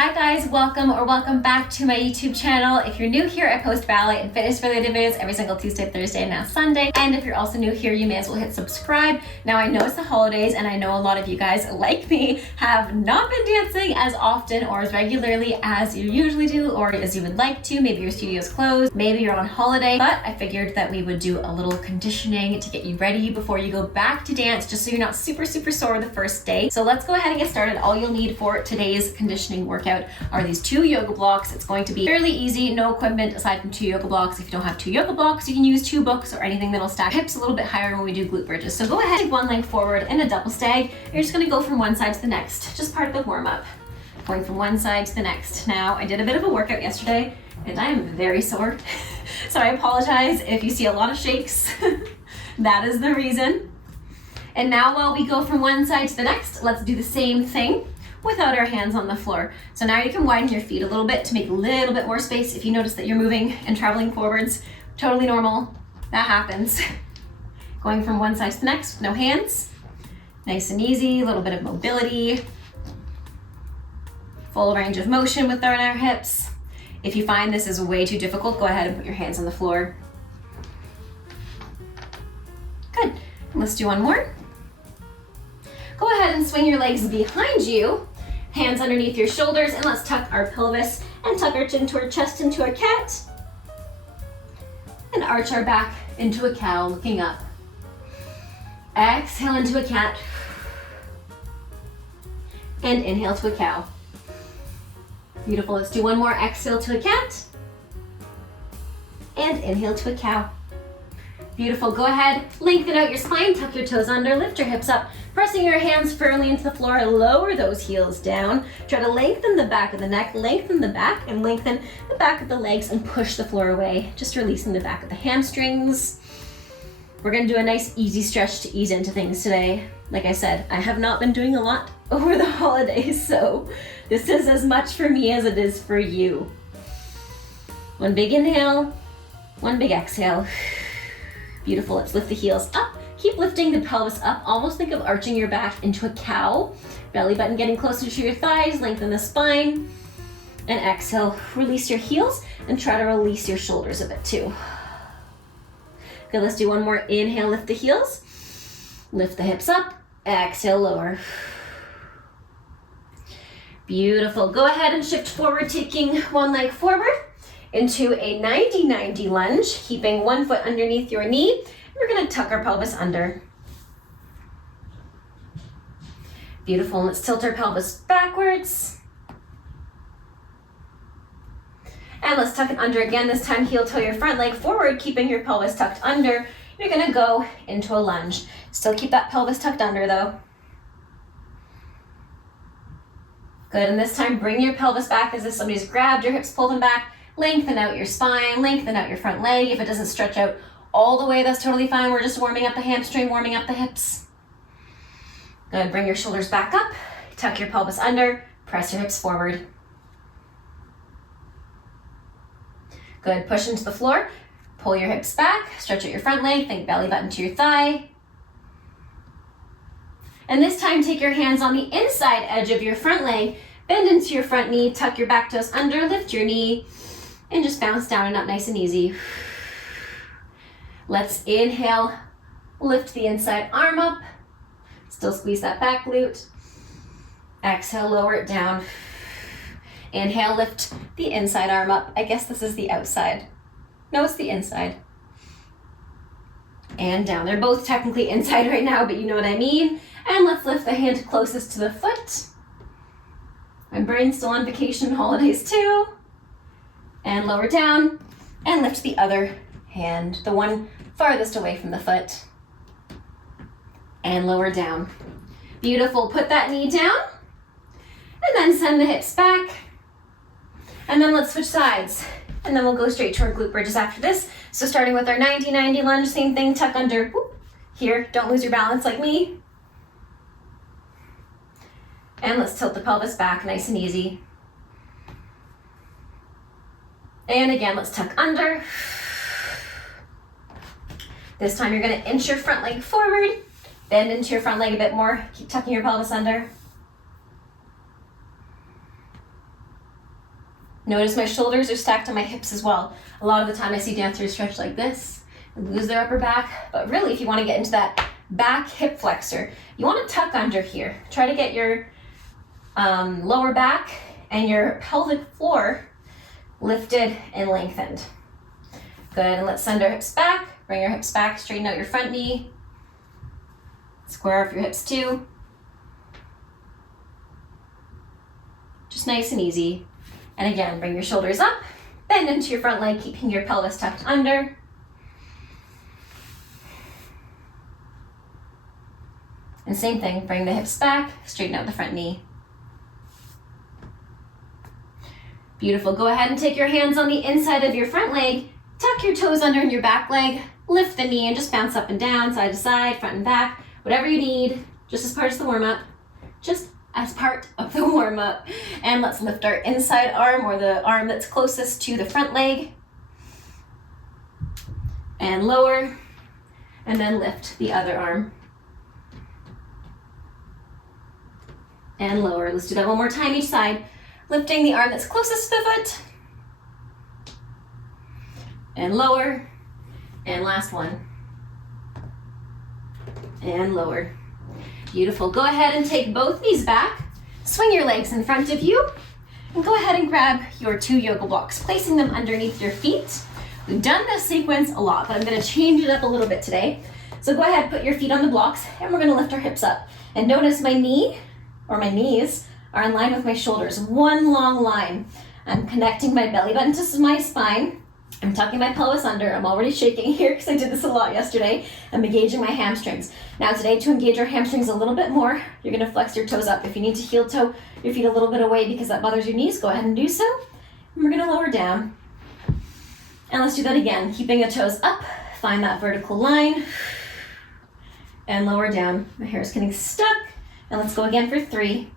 Hi guys, welcome back to my YouTube channel. If you're new here, I post ballet and fitness related videos every single Tuesday, Thursday, and now Sunday. And if you're also new here, you may as well hit subscribe. Now I know it's the holidays and I know a lot of you guys, like me, have not been dancing as often or as regularly as you usually do or as you would like to. Maybe your studio's closed, maybe you're on holiday, but I figured that we would do a little conditioning to get you ready before you go back to dance, just so you're not super sore the first day. So let's go ahead and get started. All you'll need for today's conditioning workout are these 2 yoga blocks. It's going to be fairly easy, no equipment aside from 2 yoga blocks. If you don't have 2 yoga blocks, you can use 2 books or anything that'll stack hips a little bit higher when we do glute bridges. So go ahead, take one leg forward in a double stag. You're just gonna go from one side to the next, just part of the warm up. Going from one side to the next. Now, I did a bit of a workout yesterday and I am very sore. So I apologize if you see a lot of shakes. That is the reason. And now while we go from one side to the next, let's do the same thing without our hands on the floor. So now you can widen your feet a little bit to make a little bit more space. If you notice that you're moving and traveling forwards, totally normal, that happens. Going from one side to the next with no hands. Nice and easy, a little bit of mobility. Full range of motion with our hips. If you find this is way too difficult, go ahead and put your hands on the floor. Good, let's do one more. Go ahead and swing your legs behind you, hands underneath your shoulders, and let's tuck our pelvis and tuck our chin to our chest into a cat. And arch our back into a cow, looking up. Exhale into a cat. And inhale to a cow. Beautiful, let's do one more. Exhale to a cat. And inhale to a cow. Beautiful, go ahead, lengthen out your spine, tuck your toes under, lift your hips up, pressing your hands firmly into the floor, lower those heels down. Try to lengthen the back of the neck, lengthen the back, and lengthen the back of the legs and push the floor away, just releasing the back of the hamstrings. We're gonna do a nice easy stretch to ease into things today. Like I said, I have not been doing a lot over the holidays, so this is as much for me as it is for you. One big inhale, one big exhale. Beautiful, let's lift the heels up. Keep lifting the pelvis up. Almost think of arching your back into a cow. Belly button getting closer to your thighs, lengthen the spine. And exhale, release your heels and try to release your shoulders a bit too. Good, let's do one more. Inhale, lift the heels. Lift the hips up, exhale, lower. Beautiful, go ahead and shift forward, taking one leg forward into a 90-90 lunge, keeping one foot underneath your knee. We're gonna tuck our pelvis under. Beautiful, let's tilt our pelvis backwards. And let's tuck it under again, this time heel toe your front leg forward, keeping your pelvis tucked under. You're gonna go into a lunge. Still keep that pelvis tucked under though. Good, and this time bring your pelvis back as if somebody's grabbed your hips, pull them back. Lengthen out your spine, lengthen out your front leg. If it doesn't stretch out all the way, that's totally fine. We're just warming up the hamstring, warming up the hips. Good, bring your shoulders back up, tuck your pelvis under, press your hips forward. Good, push into the floor, pull your hips back, stretch out your front leg, think belly button to your thigh. And this time, take your hands on the inside edge of your front leg, bend into your front knee, tuck your back toes under, lift your knee, and just bounce down and up nice and easy. Let's inhale, lift the inside arm up, still squeeze that back glute. Exhale, lower it down. Inhale, lift the inside arm up. I guess this is the outside. No, it's the inside. And down. They're both technically inside right now, but you know what I mean. And let's lift the hand closest to the foot. My brain's still on vacation, holidays too. And lower down, and lift the other hand, the one farthest away from the foot. And lower down. Beautiful, put that knee down, and then send the hips back. And then let's switch sides. And then we'll go straight to our glute bridges after this. So starting with our 90-90 lunge, same thing, tuck under, whoop, here, don't lose your balance like me. And let's tilt the pelvis back, nice and easy. And again, let's tuck under. This time you're gonna inch your front leg forward, bend into your front leg a bit more, keep tucking your pelvis under. Notice my shoulders are stacked on my hips as well. A lot of the time I see dancers stretch like this and lose their upper back, but really if you want to get into that back hip flexor, you want to tuck under here. Try to get your lower back and your pelvic floor lifted and lengthened. Good, and let's send our hips back. Bring your hips back, straighten out your front knee. Square off your hips too. Just nice and easy. And again, bring your shoulders up, bend into your front leg, keeping your pelvis tucked under. And same thing, bring the hips back, straighten out the front knee. Beautiful, go ahead and take your hands on the inside of your front leg, tuck your toes under in your back leg, lift the knee and just bounce up and down, side to side, front and back, whatever you need, just as part of the warm-up. Just as part of the warm-up. And let's lift our inside arm, or the arm that's closest to the front leg. And lower, and then lift the other arm. And lower. Let's do that one more time each side. Lifting the arm that's closest to the foot. And lower. And last one. And lower. Beautiful. Go ahead and take both knees back. Swing your legs in front of you. And go ahead and grab your 2 yoga blocks, placing them underneath your feet. We've done this sequence a lot, but I'm going to change it up a little bit today. So go ahead, put your feet on the blocks, and we're going to lift our hips up. And notice my knee, or my knees, are in line with my shoulders. One long line. I'm connecting my belly button to my spine. I'm tucking my pelvis under. I'm already shaking here because I did this a lot yesterday. I'm engaging my hamstrings. Now today, to engage our hamstrings a little bit more, you're going to flex your toes up. If you need to heel toe your feet a little bit away because that bothers your knees, go ahead and do so. And we're going to lower down. And let's do that again. Keeping the toes up, find that vertical line. And lower down. My hair is getting stuck. And let's go again for 3.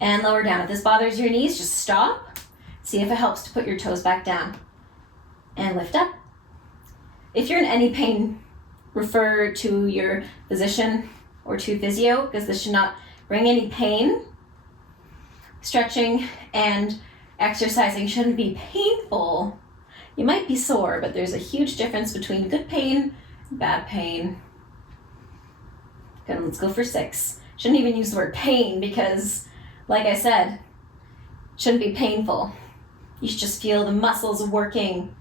And lower down. If this bothers your knees, just stop. See if it helps to put your toes back down. And lift up. If you're in any pain, refer to your physician or to physio, because this should not bring any pain. Stretching and exercising shouldn't be painful. You might be sore, but there's a huge difference between good pain and bad pain. Good, let's go for 6. Shouldn't even use the word pain because, like I said, it shouldn't be painful. You should just feel the muscles working.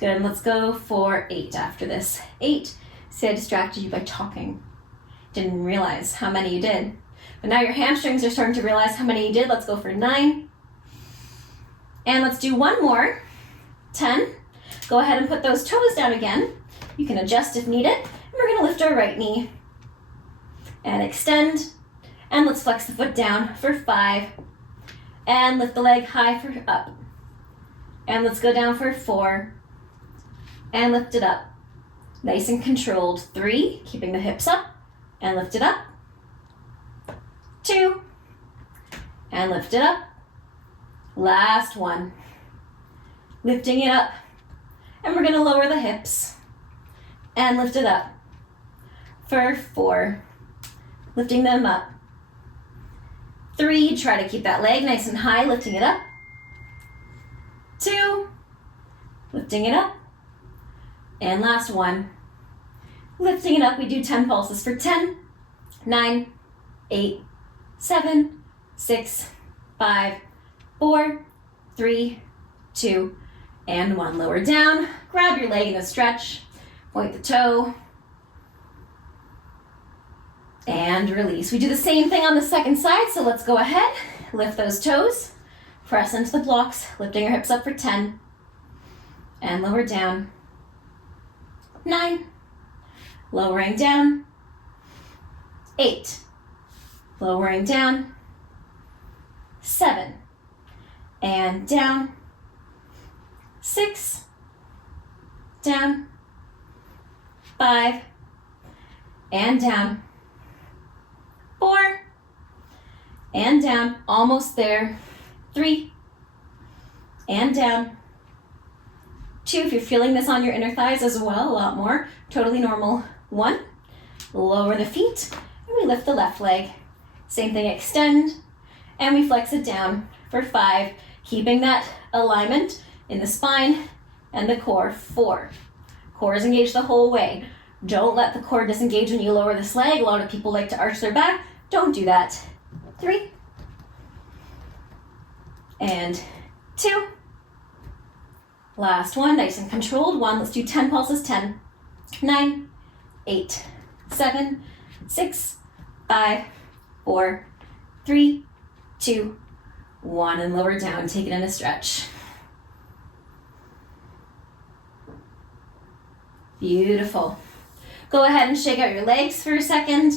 Good, let's go for 8 after this. 8. See, I distracted you by talking. Didn't realize how many you did. But now your hamstrings are starting to realize how many you did. Let's go for 9. And let's do one more. 10. Go ahead and put those toes down again. You can adjust if needed. And we're going to lift our right knee. And extend. And let's flex the foot down for 5. And lift the leg high for up. And let's go down for 4. And lift it up. Nice and controlled. 3, keeping the hips up. And lift it up. 2. And lift it up. Last one. Lifting it up. And we're going to lower the hips. And lift it up. For 4. Lifting them up. 3, try to keep that leg nice and high, lifting it up. 2, lifting it up. And last one, lifting it up. We do 10 pulses for 10, 9, 8, 7, 6, 5, 4, 3, 2, and 1. Lower down, grab your leg in a stretch, point the toe, and release. We do the same thing on the second side, so let's go ahead, lift those toes, press into the blocks, lifting your hips up for 10, and lower down. 9, lowering down. 8, lowering down. 7, and down. 6, down. 5, and down. 4, and down, almost there. 3, and down. 2, if you're feeling this on your inner thighs as well, a lot more, totally normal. 1, lower the feet, and we lift the left leg. Same thing, extend, and we flex it down for 5, keeping that alignment in the spine and the core. 4. Core is engaged the whole way. Don't let the core disengage when you lower this leg. A lot of people like to arch their back. Don't do that. 3. And 2. Last one, nice and controlled. 1, let's do 10 pulses. 10, 9, 8, 7, 6, 5, 4, 3, 2, 1, and lower down. Take it in a stretch. Beautiful. Go ahead and shake out your legs for a second.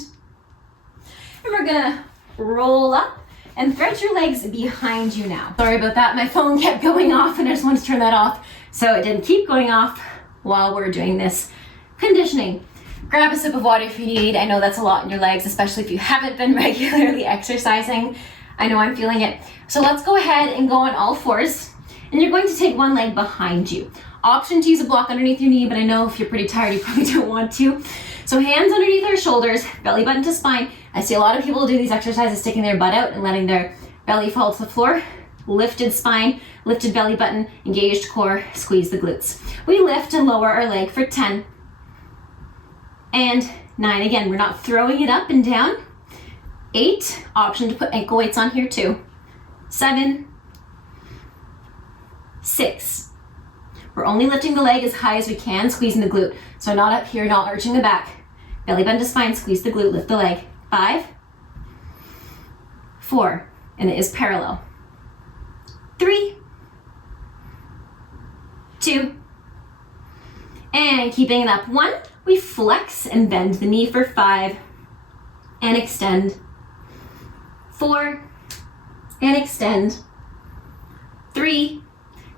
And we're gonna roll up and thread your legs behind you now. Sorry about that, my phone kept going off and I just wanted to turn that off so it didn't keep going off while we're doing this conditioning. Grab a sip of water if you need. I know that's a lot in your legs, especially if you haven't been regularly exercising. I know I'm feeling it. So let's go ahead and go on all fours. And you're going to take one leg behind you. Option to use a block underneath your knee, but I know if you're pretty tired, you probably don't want to. So hands underneath our shoulders, belly button to spine. I see a lot of people do these exercises sticking their butt out and letting their belly fall to the floor. Lifted spine, lifted belly button, engaged core, squeeze the glutes. We lift and lower our leg for 10 and 9. Again, we're not throwing it up and down. 8, option to put ankle weights on here too. 7, 6. We're only lifting the leg as high as we can, squeezing the glute. So not up here, not arching the back. Belly button to spine, squeeze the glute, lift the leg. 5, 4, and it is parallel. 3, 2, and keeping it up. 1, we flex and bend the knee for 5, and extend. 4, and extend. 3,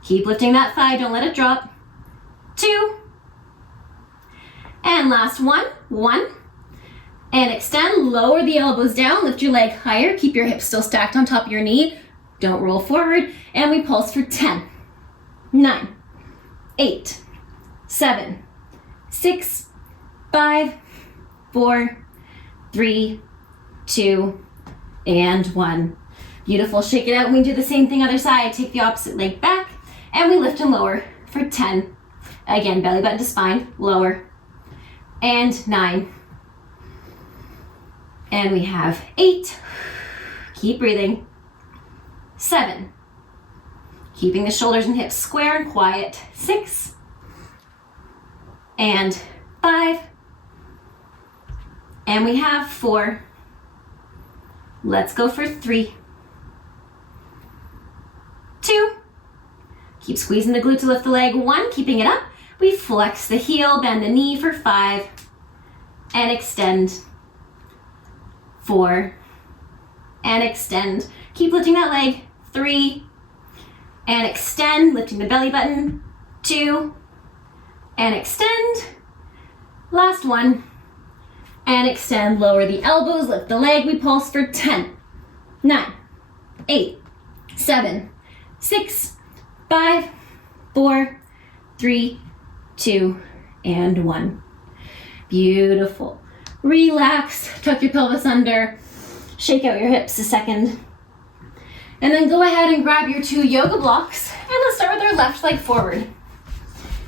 keep lifting that thigh, don't let it drop. 2, and last one, 1, and extend, lower the elbows down, lift your leg higher, keep your hips still stacked on top of your knee, don't roll forward, and we pulse for 10, 9, 8, 7, 6, 5, 4, 3, 2, and 1. Beautiful, shake it out, and we do the same thing other side, take the opposite leg back, and we lift and lower for 10. Again, belly button to spine, lower, and 9. And we have 8, keep breathing, 7, keeping the shoulders and hips square and quiet, 6, and 5, and we have 4. Let's go for 3, 2, keep squeezing the glute to lift the leg. 1, keeping it up, we flex the heel, bend the knee for 5, and extend. 4, and extend. Keep lifting that leg. 3, and extend, lifting the belly button. 2, and extend. Last one, and extend, lower the elbows, lift the leg. We pulse for 10, 9, 8, 7, 6, 5, 4, 3, 2, and 1. Beautiful. Relax, tuck your pelvis under, shake out your hips a second, and then go ahead and grab your 2 yoga blocks, and let's start with our left leg forward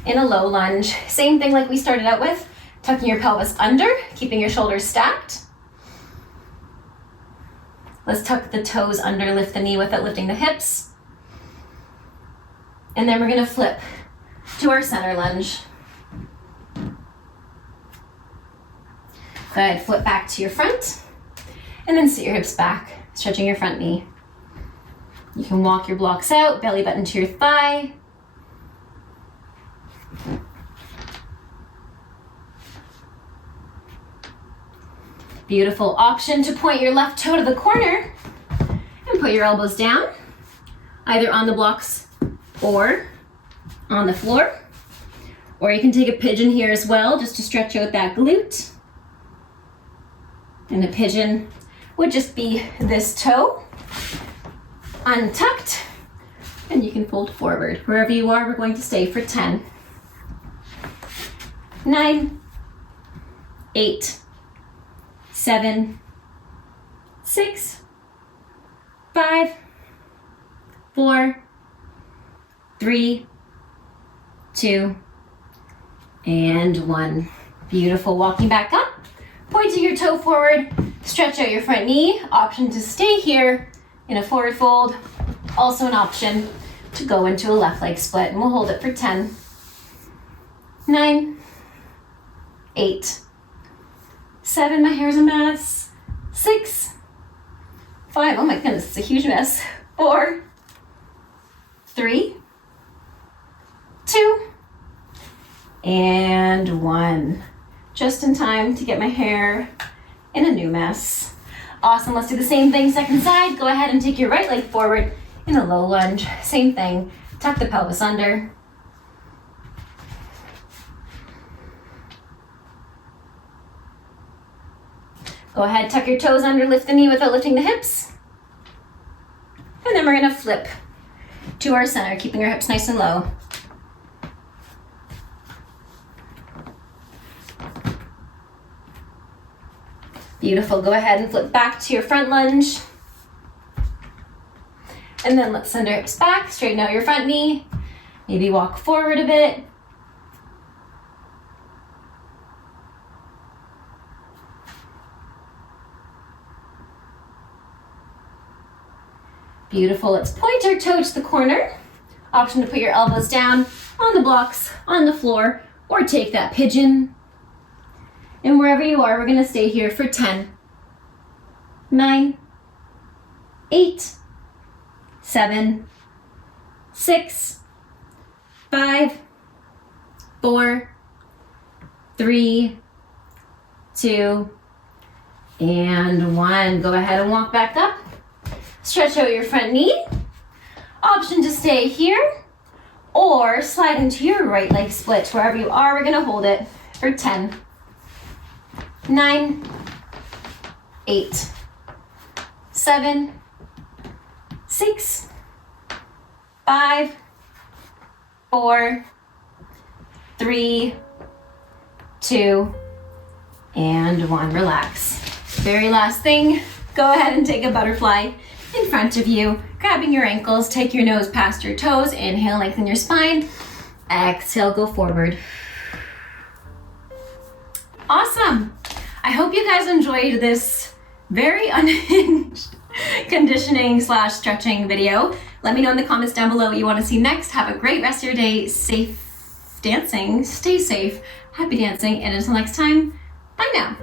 in a low lunge. Same thing like we started out with, tucking your pelvis under, keeping your shoulders stacked. Let's tuck the toes under, lift the knee without lifting the hips. And then we're gonna flip to our center lunge. Go ahead, flip back to your front, and then sit your hips back, stretching your front knee. You can walk your blocks out, belly button to your thigh. Beautiful. Option to point your left toe to the corner and put your elbows down, either on the blocks or on the floor. Or you can take a pigeon here as well, just to stretch out that glute. And a pigeon would just be this toe untucked, and you can fold forward. Wherever you are, we're going to stay for 10, 9, 8, 7, 6, 5, 4, 3, 2, and 1. Beautiful. Walking back up, pointing your toe forward, stretch out your front knee. Option to stay here in a forward fold. Also an option to go into a left leg split, and we'll hold it for 10, 9, 8, 7, my hair's a mess, 6, 5, oh my goodness, it's a huge mess, 4, 3, 2, and 1. Just in time to get my hair in a new mess. Awesome, let's do the same thing, second side. Go ahead and take your right leg forward in a low lunge. Same thing, tuck the pelvis under. Go ahead, tuck your toes under, lift the knee without lifting the hips. And then we're gonna flip to our center, keeping our hips nice and low. Beautiful, go ahead and flip back to your front lunge. And then let's send our hips back, straighten out your front knee. Maybe walk forward a bit. Beautiful, let's point our toe to the corner. Option to put your elbows down on the blocks, on the floor, or take that pigeon. And wherever you are, we're gonna stay here for 10, 9, 8, 7, 6, 5, 4, 3, 2, and 1. Go ahead and walk back up. Stretch out your front knee. Option to stay here or slide into your right leg split. Wherever you are, we're gonna hold it for 10, 9, 8, 7, 6, 5, 4, 3, 2, and 1. Relax. Very last thing, go ahead and take a butterfly in front of you, grabbing your ankles, take your nose past your toes, inhale, lengthen your spine, exhale, go forward. Awesome. I hope you guys enjoyed this very unhinged conditioning / stretching video. Let me know in the comments down below what you want to see next. Have a great rest of your day. Safe dancing. Stay safe. Happy dancing. And until next time, bye now.